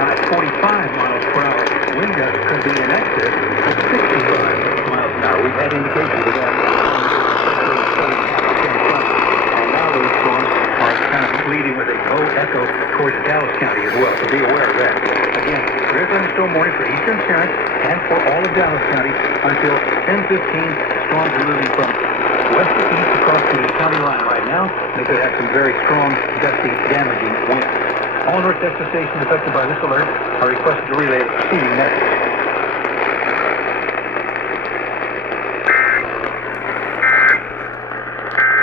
by 45 miles per hour. Wind gusts could be in excess of 65 miles an hour. We've had indications of that. And now those storms are kind of leading with a low echo towards Dallas County as well, so be aware of that. Again, clear thunderstorm warning for eastern Sharon and for all of Dallas County until 10:15. Storms are moving from west to east across the county line right now. They could have some very strong, gusty, damaging winds. All North Texas stations affected by this alert are requested to relay the preceding message.